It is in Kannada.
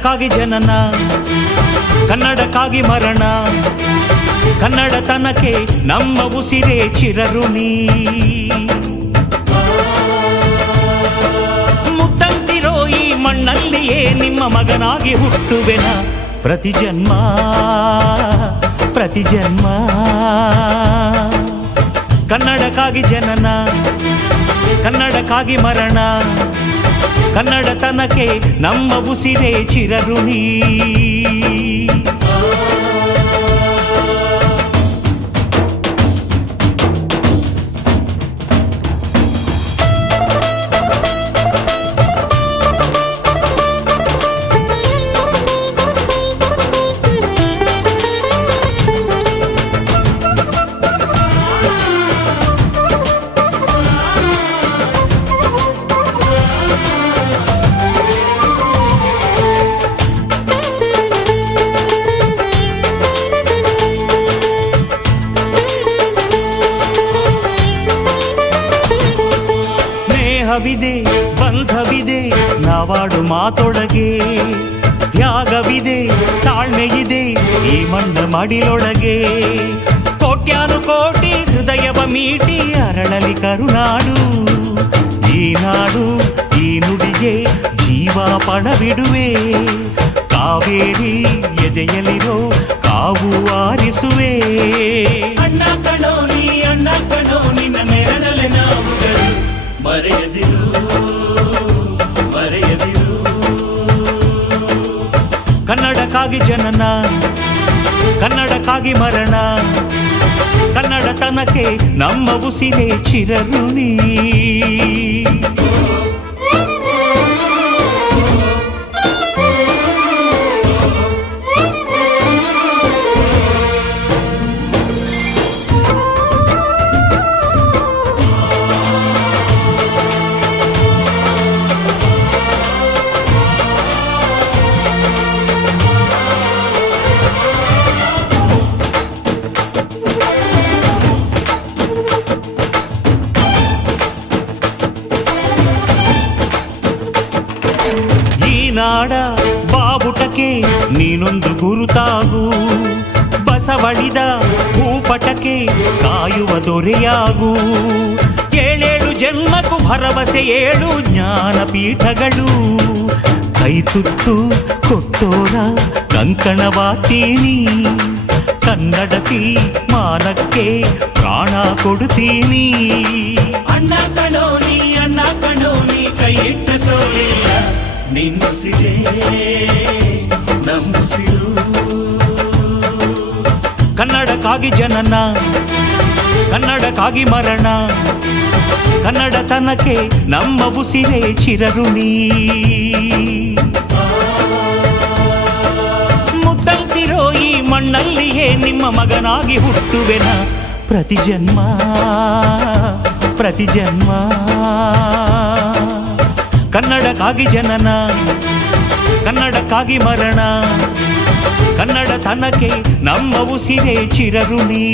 ಕನ್ನಡಕ್ಕಾಗಿ ಜನನ, ಕನ್ನಡಕ್ಕಾಗಿ ಮರಣ, ಕನ್ನಡತನಕ್ಕೆ ನಮ್ಮ ಉಸಿರೇ ಚಿರಋಣಿ. ಮುತ್ತಂತಿರೋ ಈ ಮಣ್ಣಲ್ಲಿಯೇ ನಿಮ್ಮ ಮಗನಾಗಿ ಹುಟ್ಟುವೆನ, ಪ್ರತಿ ಜನ್ಮ ಪ್ರತಿ ಜನ್ಮ. ಕನ್ನಡಕ್ಕಾಗಿ ಜನನ, ಕನ್ನಡಕ್ಕಾಗಿ ಮರಣ, ಕನ್ನಡತನಕ್ಕೆ ನಮ್ಮ ಉಸಿರೇ ಚಿರಋಣಿ. ಸ್ನೇಹವಿದೆ, ಬಂಧವಿದೆ ನಾವಾಡು ಮಾತೊಳಗೆ, ತ್ಯಾಗವಿದೆ, ತಾಳ್ಮೆಯಿದೆ ಈ ಮಣ್ಣ ಮಡಿಲೊಳಗೆ. ಕೋಟ್ಯಾನು ಕೋಟಿ ಹೃದಯವ ಮೀಟಿ ಅರಳಲಿ ಕರುನಾಡು. ಈ ನಾಡು ಈ ನುಡಿಗೆ ಜೀವ ಪಣವಿಡುವೆ, ಕಾವೇರಿ ಎದೆಯಲಿರೋ ಕಾವು ಆರಿಸುವೆ. ಅಣ್ಣ ಕಣೋ ನೀ, ಅಣ್ಣ ಕಣೋ ನಿನ್ನ ನೆರಳಲೆ ನಾವುಗಳು, ಮರೆಯದಿರು ಮರೆಯದಿರು. ಕನ್ನಡಕ್ಕಾಗಿ ಜನನ, ಕನ್ನಡಕ್ಕಾಗಿ ಮರಣ, ಕನ್ನಡತನಕ್ಕೆ ನಮ್ಮ ಉಸಿರೇ ಚಿರಋಣಿ. ನಾಡ ಬಾವುಟಕ್ಕೆ ನೀನೊಂದು ಗುರುತಾಗು, ಬಸವಳಿದ ಭೂಪಟಕ್ಕೆ ಕಾಯುವ ದೊರೆಯಾಗು. ಏಳೇಳು ಜನ್ಮಕ್ಕೂ ಭರವಸೆ ಏಳು ಜ್ಞಾನಪೀಠಗಳು, ಕೈ ತುತ್ತು ಕೊಟ್ಟೋರ ಕಂಕಣವಾತೀನಿ. ಕನ್ನಡತಿ ಮಾನಕ್ಕೆ ಪ್ರಾಣ ಕೊಡುತ್ತೀನಿ. ಅಣ್ಣ ಕಣೋ ನೀ, ಅಣ್ಣ ಕಣೋ ನೀ ಕೈ ಇಟ್ಟ ಸೋಲಿಲ್ಲ, ನಿನ್ನುಸಿರೇ ನಮ್ಮುಸಿರು. ಕನ್ನಡಕ್ಕಾಗಿ ಜನನ, ಕನ್ನಡಕ್ಕಾಗಿ ಮರಣ, ಕನ್ನಡತನಕ್ಕೆ ನಮ್ಮ ಉಸಿರೇ ಚಿರಋಣಿ. ಮುತ್ತಂತಿರೋ ಈ ಮಣ್ಣಲ್ಲಿಯೇ ನಿಮ್ಮ ಮಗನಾಗಿ ಹುಟ್ಟುವೆನ, ಪ್ರತಿ ಜನ್ಮ ಪ್ರತಿ ಜನ್ಮ. ಕನ್ನಡಕ್ಕಾಗಿ ಜನನ, ಕನ್ನಡಕ್ಕಾಗಿ ಮರಣ, ಕನ್ನಡತನಕ್ಕೆ ನಮ್ಮ ಉಸಿರೇ ಚಿರಋಣಿ.